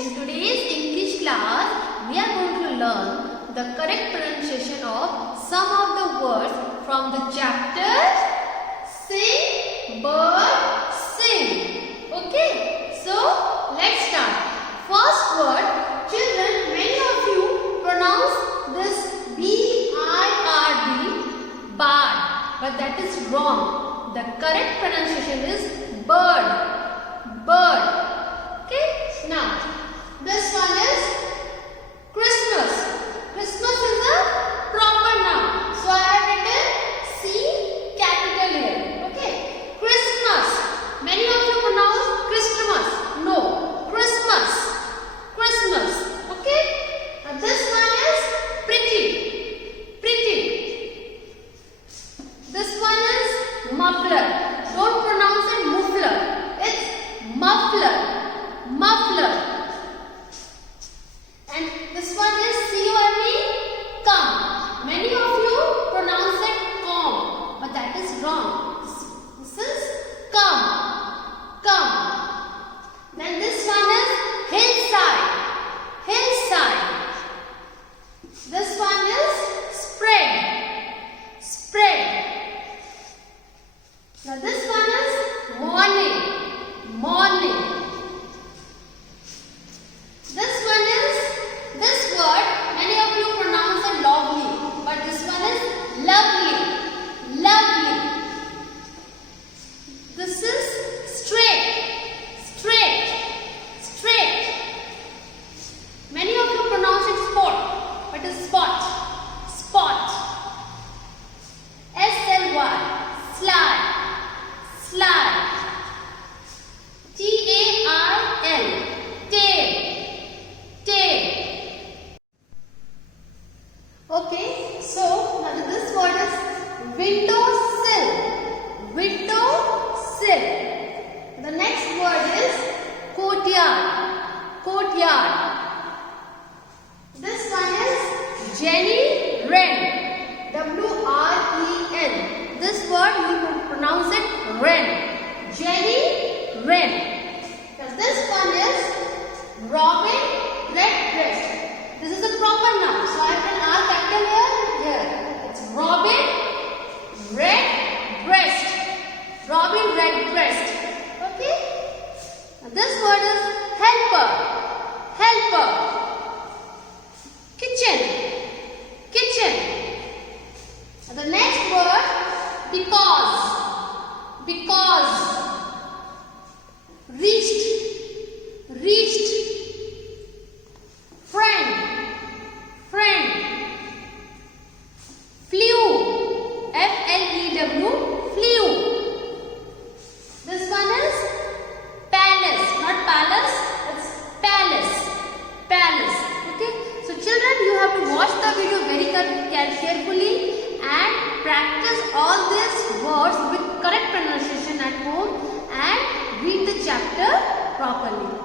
In today's English class, we are going to learn the correct pronunciation of some of the words from the chapter Sing, Bird, Sing. Okay, so let's start. First word, children, many of you pronounce this B-I-R-D, bird, but that is wrong. The correct pronunciation is bird, bird. Okay, now this one is Christmas. Christmas is a proper noun. So I have written C capital here. Okay, Christmas. Many of you pronounce Christmas. No, Christmas. Christmas. Okay. Now this one is pretty. Pretty. This one is muffler. Don't pronounce it muffler. It's muffler. Muffler. And this one is C-O-M-E, come. Many of you pronounce it com, but that is wrong. This is come. Come. Then this one is hillside. Hillside. This one is spread. Spread. Now this one is morning. Morning. This one is, this word, many of you pronounce it lovely, but this one is lovely. Lovely. This is straight. Straight. Straight. Many of you pronounce it spot, but it's spot. Spot. S-L-Y. Slide. Slide. T-A-I-L. Tail. Okay, so now this word is windowsill. Windowsill. The next word is courtyard. Courtyard. This one is Jenny Wren. W-R-E-N. This word you will pronounce it Wren. Jenny Wren. Now this one is Robin Redbreast. This is a proper noun. So I have an R capital here. It's Robin Redbreast. Robin Redbreast. Okay? Now this word is helper. Helper. Kitchen. Kitchen. Now the next word, because. Because. Reached. Reached. Friend. Friend. Flew. F-L-E-W. Flew. This one is palace. Not palace. It's palace. Palace. Okay. So children, you have to watch the video very carefully and practice all these words with correct pronunciation at home and read the chapter properly.